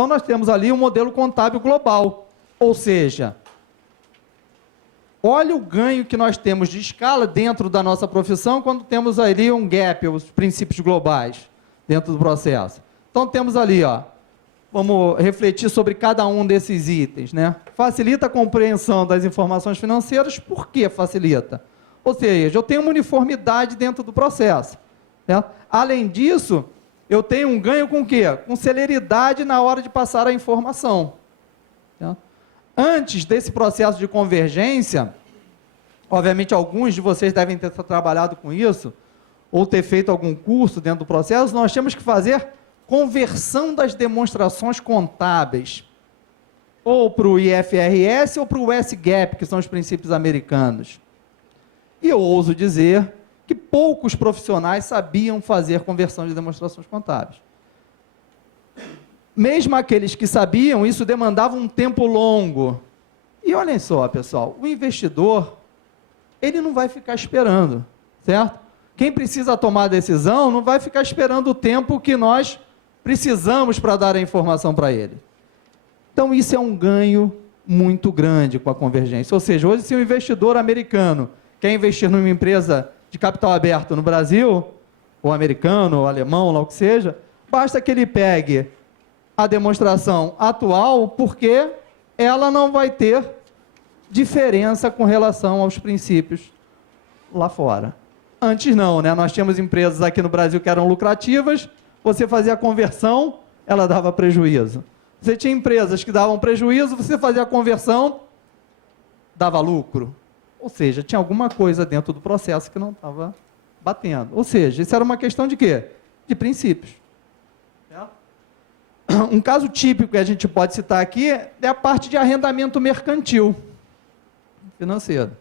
Então, nós temos ali um modelo contábil global, ou seja, olha o ganho que nós temos de escala dentro da nossa profissão quando temos ali um gap, os princípios globais dentro do processo. Então, temos ali, ó, vamos refletir sobre cada um desses itens, né? Facilita a compreensão das informações financeiras. Por que facilita? Ou seja, eu tenho uma uniformidade dentro do processo, certo? Além disso, eu tenho um ganho com o quê? Com celeridade na hora de passar a informação, certo? Antes desse processo de convergência, obviamente alguns de vocês devem ter trabalhado com isso, ou ter feito algum curso dentro do processo, nós temos que fazer conversão das demonstrações contábeis, ou para o IFRS ou para o US-GAAP, que são os princípios americanos. E eu ouso dizer que poucos profissionais sabiam fazer conversão de demonstrações contábeis. Mesmo aqueles que sabiam, isso demandava um tempo longo. E olhem só, pessoal, o investidor, ele não vai ficar esperando, certo? Quem precisa tomar a decisão não vai ficar esperando o tempo que nós precisamos para dar a informação para ele. Então, isso é um ganho muito grande com a convergência. Ou seja, hoje, se um investidor americano quer investir numa empresa de capital aberto no Brasil, ou americano, ou alemão, lá o que seja, basta que ele pegue a demonstração atual, porque ela não vai ter diferença com relação aos princípios lá fora. Antes não, né? Nós tínhamos empresas aqui no Brasil que eram lucrativas, você fazia a conversão, ela dava prejuízo. Você tinha empresas que davam prejuízo, você fazia a conversão, dava lucro. Ou seja, tinha alguma coisa dentro do processo que não estava batendo. Ou seja, isso era uma questão de quê? De princípios. Um caso típico que a gente pode citar aqui é a parte de arrendamento mercantil financeiro.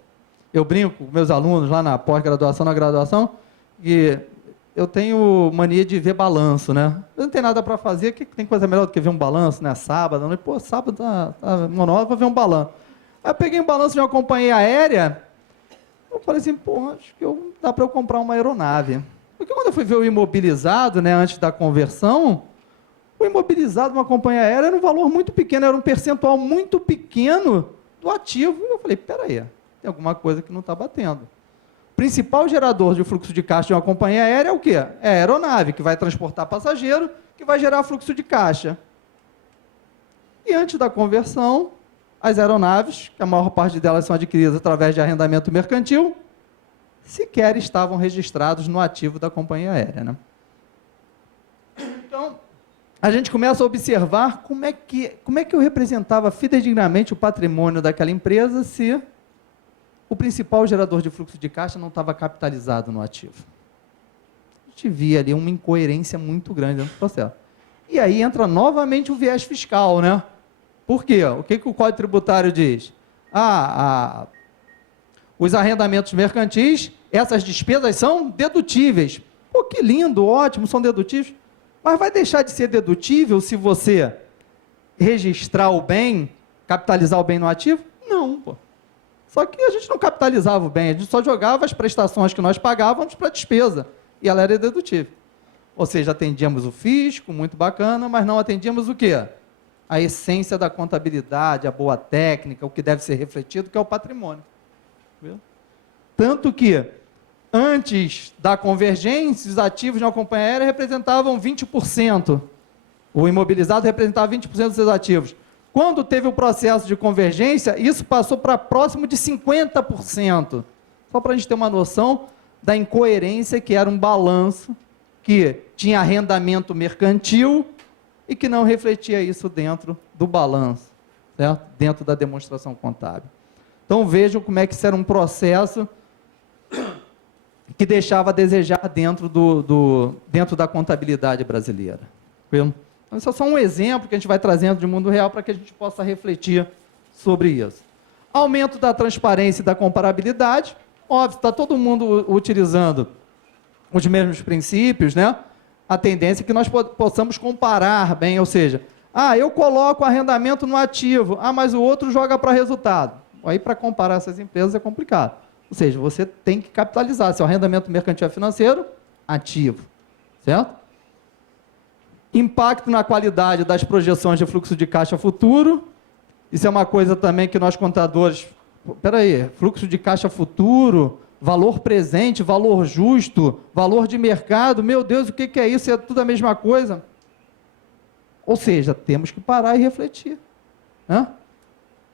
Eu brinco com meus alunos lá na pós-graduação, na graduação, e eu tenho mania de ver balanço, né? Eu não tenho nada para fazer, que tem coisa melhor do que ver um balanço, né? Sábado, não, pô, sábado tá monótono, vou ver um balanço. Aí eu peguei um balanço de uma companhia aérea, eu falei assim, pô, acho que dá para eu comprar uma aeronave. Porque quando eu fui ver o imobilizado, né, antes da conversão, o imobilizado de uma companhia aérea era um valor muito pequeno, era um percentual muito pequeno do ativo. E eu falei, peraí, tem alguma coisa que não está batendo. O principal gerador de fluxo de caixa de uma companhia aérea é o quê? É a aeronave, que vai transportar passageiro, que vai gerar fluxo de caixa. E antes da conversão, as aeronaves, que a maior parte delas são adquiridas através de arrendamento mercantil, sequer estavam registrados no ativo da companhia aérea, né? Então, a gente começa a observar como é que eu representava fidedignamente o patrimônio daquela empresa se o principal gerador de fluxo de caixa não estava capitalizado no ativo. A gente via ali uma incoerência muito grande dentro do processo. E aí entra novamente o viés fiscal, né? Por quê? O que o Código Tributário diz? Os arrendamentos mercantis, essas despesas são dedutíveis. Pô, que lindo, ótimo, são dedutíveis. Mas vai deixar de ser dedutível se você registrar o bem, capitalizar o bem no ativo? Não, pô. Só que a gente não capitalizava o bem, a gente só jogava as prestações que nós pagávamos para a despesa, e ela era dedutível. Ou seja, atendíamos o fisco, muito bacana, mas não atendíamos o quê? A essência da contabilidade, a boa técnica, o que deve ser refletido, que é o patrimônio. Viu? Tanto que, antes da convergência, os ativos de uma companhia aérea representavam 20%. O imobilizado representava 20% dos seus ativos. Quando teve o processo de convergência, isso passou para próximo de 50%. Só para a gente ter uma noção da incoerência que era um balanço que tinha arrendamento mercantil e que não refletia isso dentro do balanço, certo? Dentro da demonstração contábil. Então vejam como é que isso era um processo que deixava a desejar dentro da contabilidade brasileira. Então, isso é só um exemplo que a gente vai trazendo de mundo real para que a gente possa refletir sobre isso. Aumento da transparência e da comparabilidade. Óbvio, está todo mundo utilizando os mesmos princípios, né? A tendência é que nós possamos comparar bem, ou seja, eu coloco arrendamento no ativo, mas o outro joga para resultado. Aí, para comparar essas empresas é complicado. Ou seja, você tem que capitalizar seu arrendamento mercantil financeiro ativo, certo? Impacto na qualidade das projeções de fluxo de caixa futuro. Isso é uma coisa também que nós contadores... Espera aí, fluxo de caixa futuro, valor presente, valor justo, valor de mercado. Meu Deus, o que é isso? É tudo a mesma coisa? Ou seja, temos que parar e refletir. Né?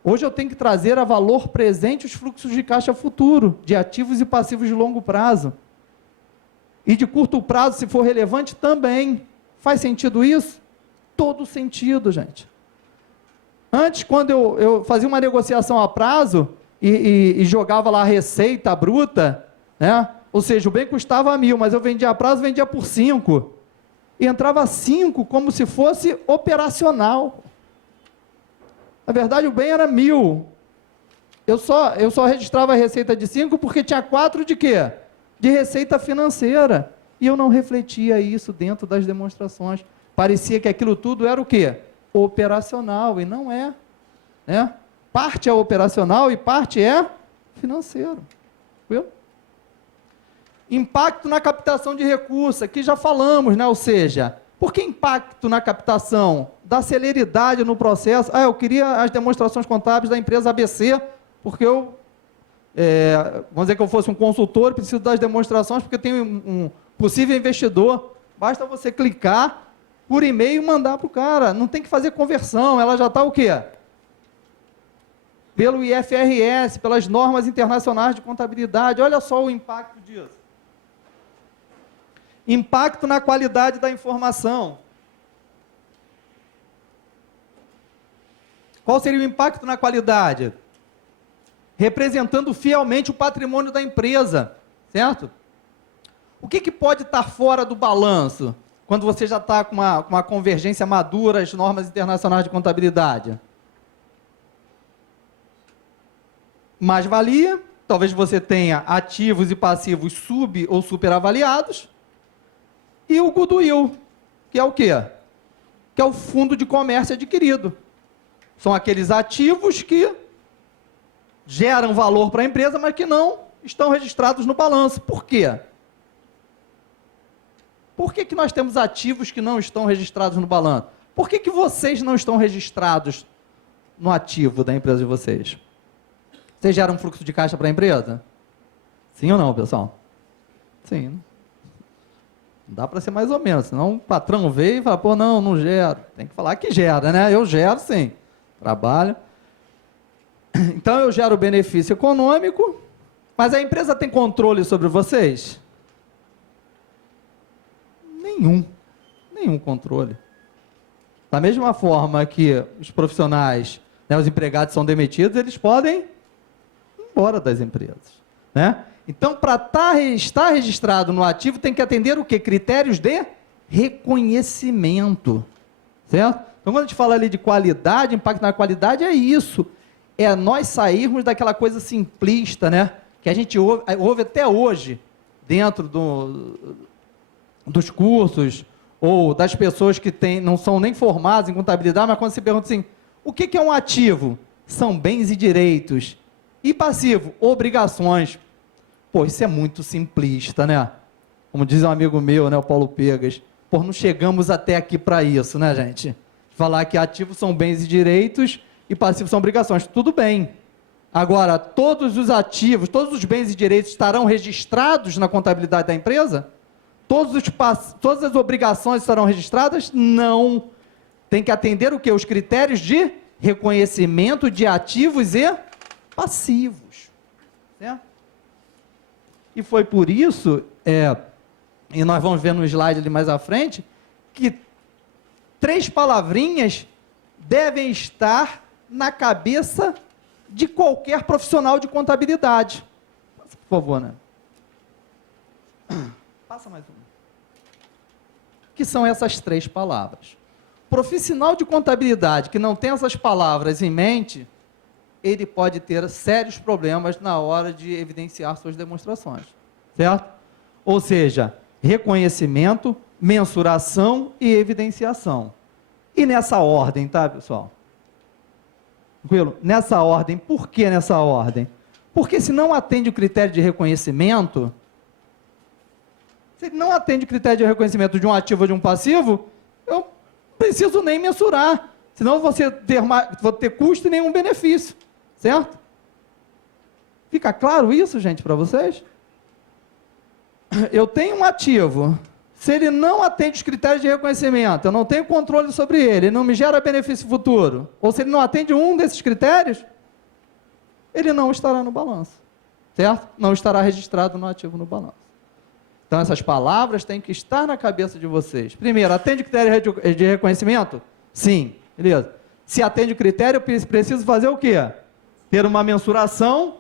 Hoje eu tenho que trazer a valor presente os fluxos de caixa futuro, de ativos e passivos de longo prazo. E de curto prazo, se for relevante, também. Faz sentido isso? Todo sentido, gente. Antes, quando eu fazia uma negociação a prazo e jogava lá a receita bruta, né? Ou seja, o bem custava 1.000, mas eu vendia a prazo, vendia por 5. E entrava 5 como se fosse operacional. Na verdade, o bem era 1.000. Eu só registrava a receita de 5 porque tinha 4 de quê? De receita financeira. E eu não refletia isso dentro das demonstrações. Parecia que aquilo tudo era o quê? Operacional, e não é. Né? Parte é operacional e parte é financeiro. Viu? Impacto na captação de recursos, aqui já falamos, né? Ou seja, por que impacto na captação? Da celeridade no processo. Eu queria as demonstrações contábeis da empresa ABC, porque vamos dizer que eu fosse um consultor, preciso das demonstrações, porque eu tenho um possível investidor. Basta você clicar por e-mail e mandar para o cara. Não tem que fazer conversão, ela já está o quê? Pelo IFRS, pelas normas internacionais de contabilidade. Olha só o impacto disso. Impacto na qualidade da informação. Qual seria o impacto na qualidade? Representando fielmente o patrimônio da empresa, certo? O que pode estar fora do balanço, quando você já está com uma convergência madura às normas internacionais de contabilidade? Mais-valia, talvez você tenha ativos e passivos sub- ou superavaliados, e o goodwill, que é o quê? Que é o fundo de comércio adquirido. São aqueles ativos que geram valor para a empresa, mas que não estão registrados no balanço. Por quê? Por que nós temos ativos que não estão registrados no balanço? Por que vocês não estão registrados no ativo da empresa de vocês? Vocês geram um fluxo de caixa para a empresa? Sim ou não, pessoal? Sim. Não dá para ser mais ou menos, senão o patrão veio e fala, pô, não gero. Tem que falar que gera, né? Eu gero sim. Trabalho. Então eu gero benefício econômico, mas a empresa tem controle sobre vocês? Nenhum controle. Da mesma forma que os profissionais, né, os empregados são demitidos, eles podem ir embora das empresas. Né? Então, para estar registrado no ativo, tem que atender o quê? Critérios de reconhecimento. Certo? Então, quando a gente fala ali de qualidade, impacto na qualidade, é isso. É nós sairmos daquela coisa simplista, né? Que a gente ouve até hoje, dentro dos cursos, ou das pessoas que não são nem formadas em contabilidade, mas quando se pergunta assim, o que é um ativo? São bens e direitos. E passivo? Obrigações. Pô, isso é muito simplista, né? Como diz um amigo meu, né, o Paulo Pegas. Pô, não chegamos até aqui para isso, né, gente? Falar que ativos são bens e direitos e passivos são obrigações. Tudo bem. Agora, todos os ativos, todos os bens e direitos estarão registrados na contabilidade da empresa? Todas as obrigações estarão registradas? Não. Tem que atender o quê? Os critérios de reconhecimento de ativos e passivos. Certo? E foi por isso, e nós vamos ver no slide ali mais à frente, que 3 palavrinhas devem estar na cabeça de qualquer profissional de contabilidade. Passa, por favor, né? Passa mais uma. Que são essas 3 palavras. Profissional de contabilidade que não tem essas palavras em mente, ele pode ter sérios problemas na hora de evidenciar suas demonstrações. Certo? Ou seja, reconhecimento, mensuração e evidenciação. E nessa ordem, tá, pessoal? Tranquilo? Nessa ordem. Por que nessa ordem? Porque se não atende o critério de reconhecimento, se não atende o critério de reconhecimento de um ativo ou de um passivo, eu preciso nem mensurar, senão você vou ter custo e nenhum benefício, certo? Fica claro isso, gente, para vocês? Eu tenho um ativo, se ele não atende os critérios de reconhecimento, eu não tenho controle sobre ele não me gera benefício futuro, ou se ele não atende um desses critérios, ele não estará no balanço, certo? Não estará registrado no ativo no balanço. Então, essas palavras têm que estar na cabeça de vocês. Primeiro, atende o critério de reconhecimento? Sim, beleza. Se atende o critério, eu preciso fazer o quê? Ter uma mensuração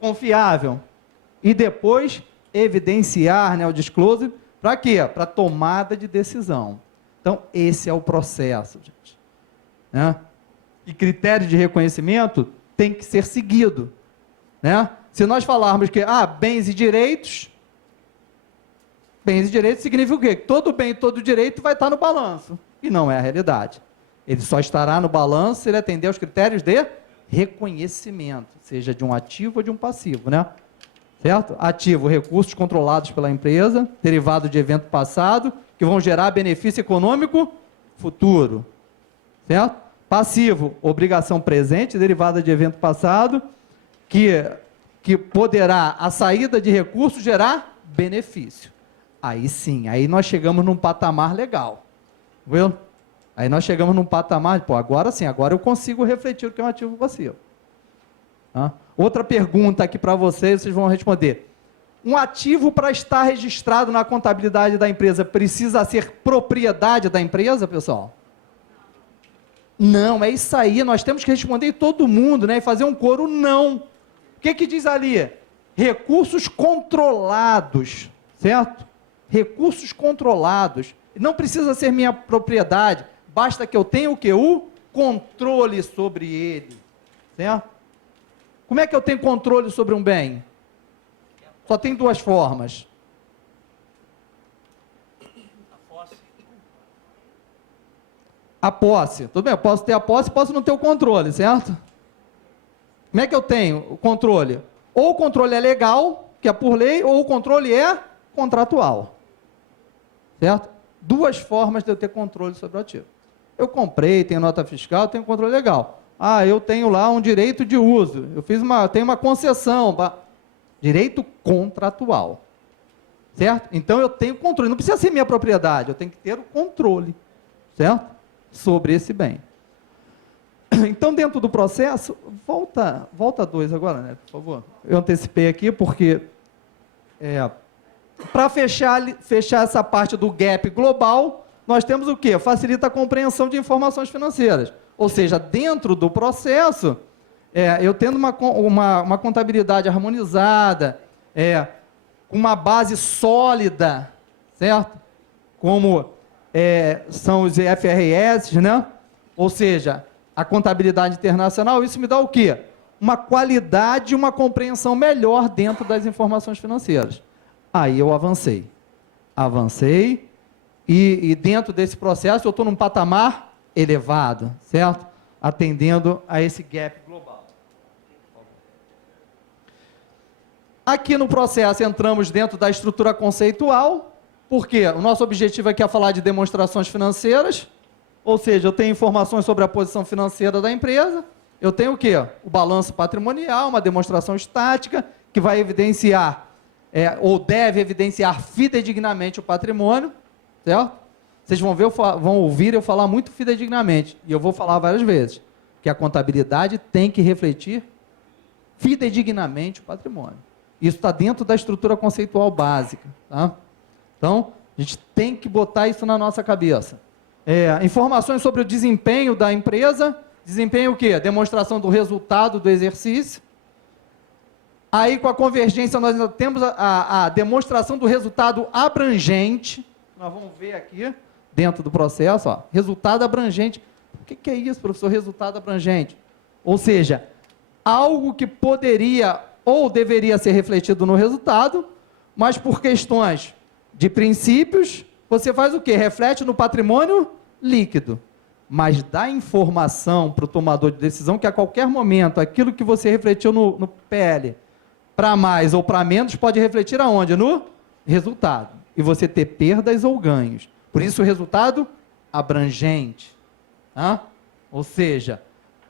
confiável. E depois, evidenciar, né, o disclosure, para quê? Para tomada de decisão. Então, esse é o processo, gente. Né? E critério de reconhecimento tem que ser seguido. Né? Se nós falarmos que, bens e direitos significa o quê? Que todo bem e todo direito vai estar no balanço. E não é a realidade. Ele só estará no balanço se ele atender aos critérios de reconhecimento, seja de um ativo ou de um passivo, né? Certo? Ativo, recursos controlados pela empresa, derivado de evento passado, que vão gerar benefício econômico futuro. Certo? Passivo, obrigação presente, derivada de evento passado, que poderá, a saída de recursos, gerar benefício. Aí sim, aí nós chegamos num patamar legal. Viu? Aí nós chegamos num patamar, agora sim, agora eu consigo refletir o que é um ativo passivo. Outra pergunta aqui para vocês vão responder. Um ativo, para estar registrado na contabilidade da empresa, precisa ser propriedade da empresa, pessoal? Não, é isso aí, nós temos que responder todo mundo, né, e fazer um coro não. O que diz ali? Recursos controlados, certo? Recursos controlados. Não precisa ser minha propriedade, basta que eu tenha o quê? O controle sobre ele, certo? Como é que eu tenho controle sobre um bem? Só tem duas formas. A posse. Tudo bem, eu posso ter a posse, posso não ter o controle, certo? Como é que eu tenho o controle? Ou o controle é legal, que é por lei, ou o controle é contratual. Certo? Duas formas de eu ter controle sobre o ativo. Eu comprei, tenho nota fiscal, tenho controle legal. Eu tenho lá um direito de uso, tenho uma concessão, direito contratual, certo? Então eu tenho controle, não precisa ser minha propriedade, eu tenho que ter o controle, certo? Sobre esse bem. Então, dentro do processo, volta 2 agora, né, por favor. Eu antecipei aqui porque, para fechar essa parte do gap global, nós temos o quê? Facilita a compreensão de informações financeiras. Ou seja, dentro do processo, eu tendo uma contabilidade harmonizada, uma base sólida, certo? Como são os IFRS, né? Ou seja, a contabilidade internacional, isso me dá o quê? Uma qualidade e uma compreensão melhor dentro das informações financeiras. Aí eu avancei. E dentro desse processo eu estou num patamar elevado, certo? Atendendo a esse gap global. Aqui no processo entramos dentro da estrutura conceitual, porque o nosso objetivo aqui é falar de demonstrações financeiras, ou seja, eu tenho informações sobre a posição financeira da empresa, eu tenho o quê? O balanço patrimonial, uma demonstração estática, que vai evidenciar, ou deve evidenciar fidedignamente o patrimônio, certo? Vocês vão ouvir eu falar muito fidedignamente, e eu vou falar várias vezes, que a contabilidade tem que refletir fidedignamente o patrimônio. Isso está dentro da estrutura conceitual básica. Tá? Então, a gente tem que botar isso na nossa cabeça. Informações sobre o desempenho da empresa, desempenho o quê? Demonstração do resultado do exercício. Aí, com a convergência, nós temos a demonstração do resultado abrangente. Nós vamos ver aqui, dentro do processo, resultado abrangente. O que é isso, professor? Resultado abrangente. Ou seja, algo que poderia ou deveria ser refletido no resultado, mas por questões de princípios, você faz o quê? Reflete no patrimônio líquido. Mas dá informação para o tomador de decisão que a qualquer momento, aquilo que você refletiu no PL, para mais ou para menos, pode refletir aonde? No resultado. E você ter perdas ou ganhos. Por isso o resultado abrangente. Tá? Ou seja,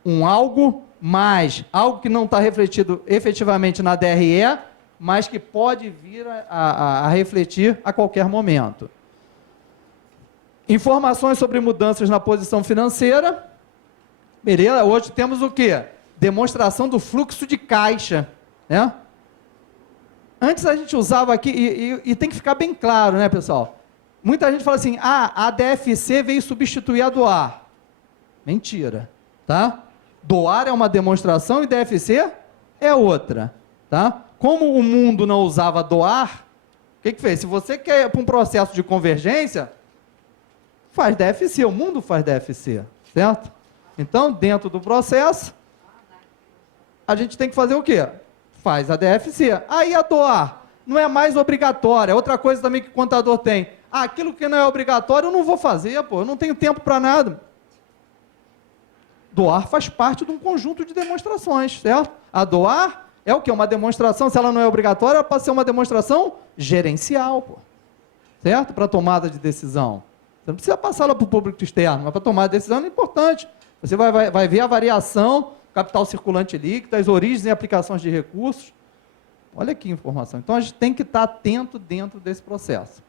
um algo mais, algo que não está refletido efetivamente na DRE, mas que pode vir a refletir a qualquer momento. Informações sobre mudanças na posição financeira. Beleza? Hoje temos o quê? Demonstração do fluxo de caixa, né? Antes a gente usava aqui, e tem que ficar bem claro, né, pessoal? Muita gente fala assim, a DFC veio substituir a DOAR. Mentira, tá? DOAR é uma demonstração e DFC é outra, tá? Como o mundo não usava DOAR, o que fez? Se você quer para um processo de convergência, faz DFC, o mundo faz DFC, certo? Então, dentro do processo, a gente tem que fazer o quê? Faz a DFC. Aí a DOAR não é mais obrigatória. Outra coisa também que o contador tem. Aquilo que não é obrigatório eu não vou fazer, pô, eu não tenho tempo para nada. DOAR faz parte de um conjunto de demonstrações, certo? A DOAR é o quê? Uma demonstração, se ela não é obrigatória, ela pode ser uma demonstração gerencial, pô, certo? Para tomada de decisão. Você não precisa passar ela para o público externo, mas para tomar a decisão é importante. Você vai ver a variação, capital circulante líquido, as origens e aplicações de recursos. Olha aqui a informação. Então, a gente tem que estar atento dentro desse processo.